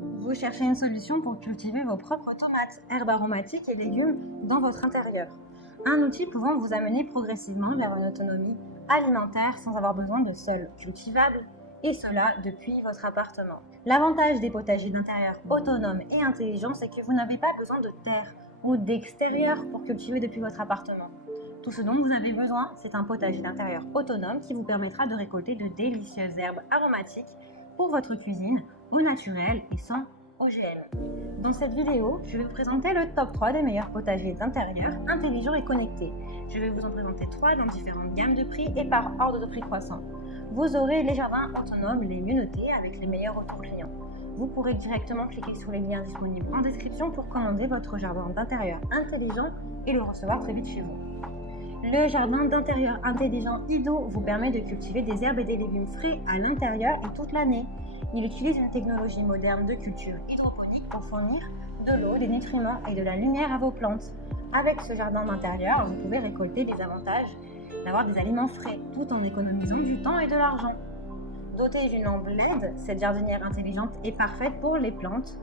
Vous cherchez une solution pour cultiver vos propres tomates, herbes aromatiques et légumes dans votre intérieur. Un outil pouvant vous amener progressivement vers une autonomie alimentaire sans avoir besoin de sol cultivable, et cela depuis votre appartement. L'avantage des potagers d'intérieur autonomes et intelligents, c'est que vous n'avez pas besoin de terre ou d'extérieur pour cultiver depuis votre appartement. Tout ce dont vous avez besoin, c'est un potager d'intérieur autonome qui vous permettra de récolter de délicieuses herbes aromatiques pour votre cuisine au naturel et sans OGM. Dans cette vidéo, je vais vous présenter le top 3 des meilleurs potagers d'intérieur intelligents et connectés. Je vais vous en présenter 3 dans différentes gammes de prix et par ordre de prix croissant. Vous aurez les jardins autonomes les mieux notés avec les meilleurs retours clients. Vous pourrez directement cliquer sur les liens disponibles en description pour commander votre jardin d'intérieur intelligent et le recevoir très vite chez vous. Le jardin d'intérieur intelligent IDO vous permet de cultiver des herbes et des légumes frais à l'intérieur et toute l'année. Il utilise une technologie moderne de culture hydroponique pour fournir de l'eau, des nutriments et de la lumière à vos plantes. Avec ce jardin d'intérieur, vous pouvez récolter les avantages d'avoir des aliments frais tout en économisant du temps et de l'argent. Dotée d'une lampe LED, cette jardinière intelligente est parfaite pour les plantes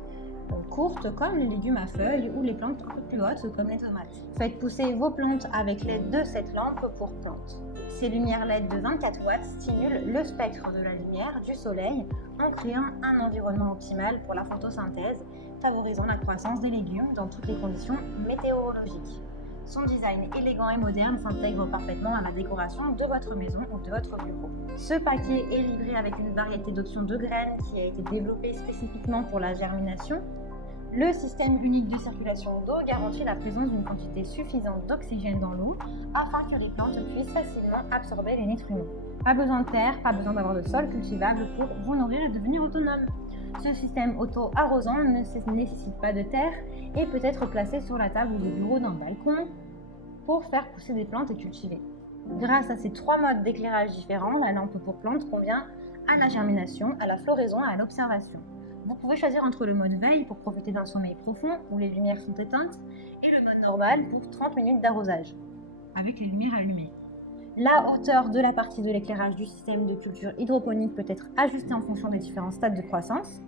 courtes comme les légumes à feuilles ou les plantes un peu plus hautes comme les tomates. Faites pousser vos plantes avec l'aide de cette lampe pour plantes. Ces lumières LED de 24 watts stimulent le spectre de la lumière du soleil en créant un environnement optimal pour la photosynthèse, favorisant la croissance des légumes dans toutes les conditions météorologiques. Son design élégant et moderne s'intègre parfaitement à la décoration de votre maison ou de votre bureau. Ce paquet est livré avec une variété d'options de graines qui a été développée spécifiquement pour la germination. Le système unique de circulation d'eau garantit la présence d'une quantité suffisante d'oxygène dans l'eau afin que les plantes puissent facilement absorber les nutriments. Pas besoin de terre, pas besoin d'avoir de sol cultivable pour vous nourrir et devenir autonome. Ce système auto-arrosant ne nécessite pas de terre et peut être placé sur la table ou le bureau d'un balcon pour faire pousser des plantes et cultiver. Grâce à ces 3 modes d'éclairage différents, la lampe pour plantes convient à la germination, à la floraison et à l'observation. Vous pouvez choisir entre le mode veille pour profiter d'un sommeil profond où les lumières sont éteintes et le mode normal pour 30 minutes d'arrosage avec les lumières allumées. La hauteur de la partie de l'éclairage du système de culture hydroponique peut être ajustée en fonction des différents stades de croissance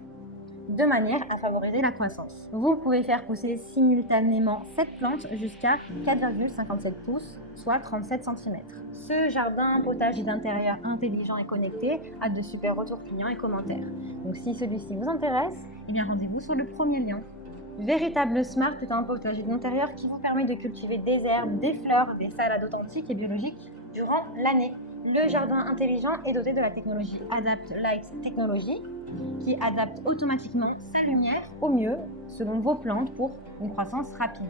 de manière à favoriser la croissance. Vous pouvez faire pousser simultanément 7 plantes jusqu'à 4,57 pouces, soit 37 cm. Ce jardin potager d'intérieur intelligent et connecté a de super retours clients et commentaires. Donc si celui-ci vous intéresse, eh bien rendez-vous sur le premier lien. Véritable Smart est un potager d'intérieur qui vous permet de cultiver des herbes, des fleurs, des salades authentiques et biologiques durant l'année. Le jardin intelligent est doté de la technologie Adapt Light Technology qui adapte automatiquement sa lumière au mieux selon vos plantes pour une croissance rapide.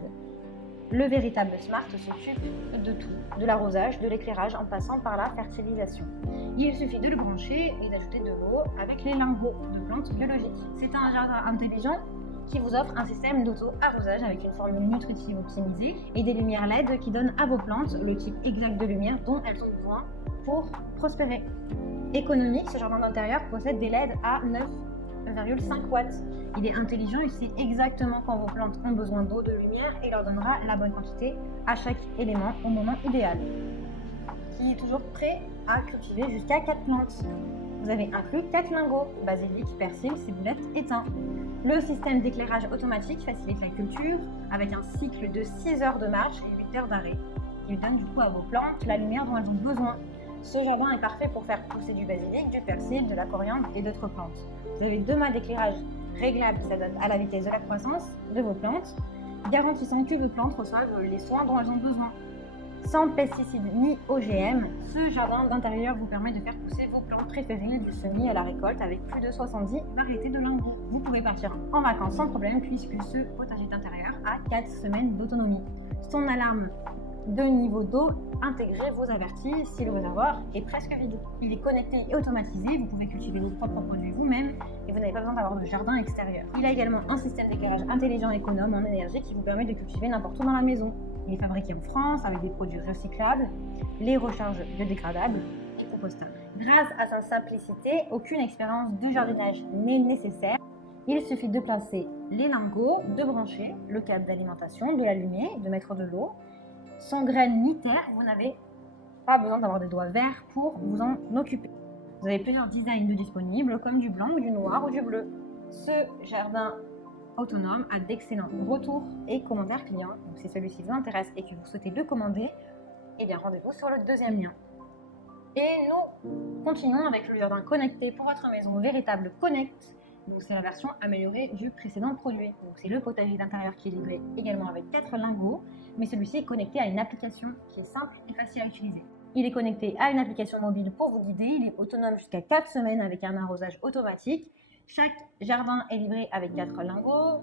Le véritable Smart s'occupe de tout, de l'arrosage, de l'éclairage en passant par la fertilisation. Il suffit de le brancher et d'ajouter de l'eau avec les lingots de plantes biologiques. C'est un jardin intelligent qui vous offre un système d'auto-arrosage avec une formule nutritive optimisée et des lumières LED qui donnent à vos plantes le type exact de lumière dont elles ont besoin pour prospérer. Économique, ce jardin d'intérieur possède des LED à 9,5 watts. Il est intelligent, il sait exactement quand vos plantes ont besoin d'eau, de lumière et leur donnera la bonne quantité à chaque élément au moment idéal. Qui est toujours prêt à cultiver jusqu'à 4 plantes. Vous avez inclus 4 lingots, basilic, persil, ciboulette, étain. Le système d'éclairage automatique facilite la culture avec un cycle de 6 heures de marche et 8 heures d'arrêt. Il donne du coup à vos plantes la lumière dont elles ont besoin. Ce jardin est parfait pour faire pousser du basilic, du persil, de la coriandre et d'autres plantes. Vous avez 2 modes d'éclairage réglables qui s'adaptent à la vitesse de la croissance de vos plantes, garantissant que vos plantes reçoivent les soins dont elles ont besoin. Sans pesticides ni OGM, ce jardin d'intérieur vous permet de faire pousser vos plantes préférées du semis à la récolte avec plus de 70 variétés de lingots. Vous pouvez partir en vacances sans problème puisque ce potager d'intérieur a 4 semaines d'autonomie. Son alarme de niveau d'eau intégré vous avertit si le réservoir est presque vide. Il est connecté et automatisé, vous pouvez cultiver vos propres produits vous-même et vous n'avez pas besoin d'avoir de jardin extérieur. Il a également un système d'éclairage intelligent et économe en énergie qui vous permet de cultiver n'importe où dans la maison. Il est fabriqué en France avec des produits recyclables, les recharges biodégradables et compostables. Grâce à sa simplicité, aucune expérience de jardinage n'est nécessaire. Il suffit de placer les lingots, de brancher le câble d'alimentation, de l'allumer, de mettre de l'eau. Sans graines ni terre, vous n'avez pas besoin d'avoir des doigts verts pour vous en occuper. Vous avez plusieurs designs de disponibles, comme du blanc ou du noir ou du bleu. Ce jardin autonome a d'excellents retours et commentaires clients. Donc si celui-ci vous intéresse et que vous souhaitez le commander, eh bien rendez-vous sur le deuxième lien. Et nous continuons avec le jardin connecté pour votre maison, véritable Connect. Donc c'est la version améliorée du précédent produit. Donc c'est le potager d'intérieur qui est livré également avec 4 lingots, mais celui-ci est connecté à une application qui est simple et facile à utiliser. Il est connecté à une application mobile pour vous guider, il est autonome jusqu'à 4 semaines avec un arrosage automatique. Chaque jardin est livré avec 4 lingots,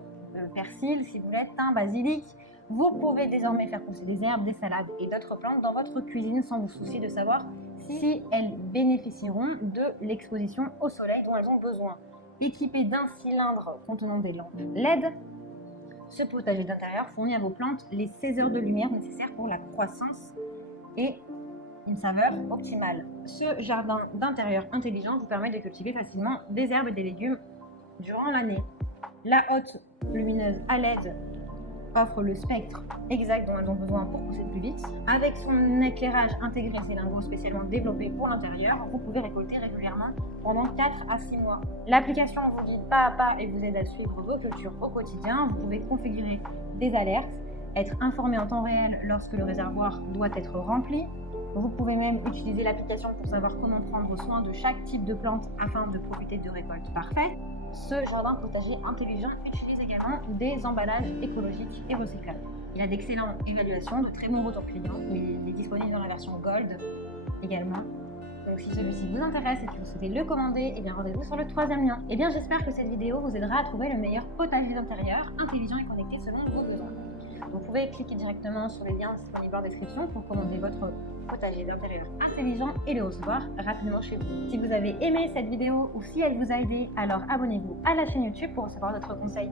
persil, ciboulette, thym, basilic. Vous pouvez désormais faire pousser des herbes, des salades et d'autres plantes dans votre cuisine sans vous soucier de savoir si elles bénéficieront de l'exposition au soleil dont elles ont besoin. Équipé d'un cylindre contenant des lampes LED, ce potager d'intérieur fournit à vos plantes les 16 heures de lumière nécessaires pour la croissance et une saveur optimale. Ce jardin d'intérieur intelligent vous permet de cultiver facilement des herbes et des légumes durant l'année. La hotte lumineuse à LED offre le spectre exact dont elles ont besoin pour pousser plus vite. Avec son éclairage intégré et ses lingots spécialement développés pour l'intérieur, vous pouvez récolter régulièrement pendant 4 à 6 mois. L'application vous guide pas à pas et vous aide à suivre vos cultures au quotidien. Vous pouvez configurer des alertes, être informé en temps réel lorsque le réservoir doit être rempli. Vous pouvez même utiliser l'application pour savoir comment prendre soin de chaque type de plante afin de profiter de récoltes parfaites. Ce jardin potager intelligent utilise également des emballages écologiques et recyclables. Il a d'excellentes évaluations, de très bons retours clients. Il est disponible dans la version Gold également. Donc si celui-ci vous intéresse et que vous souhaitez le commander, eh bien rendez-vous sur le troisième lien. Eh bien j'espère que cette vidéo vous aidera à trouver le meilleur potager d'intérieur, intelligent et connecté selon vos besoins. Vous pouvez cliquer directement sur les liens disponibles en description pour commander votre potager d'intérieur intelligent et le recevoir rapidement chez vous. Si vous avez aimé cette vidéo ou si elle vous a aidé, alors abonnez-vous à la chaîne YouTube pour recevoir d'autres conseils.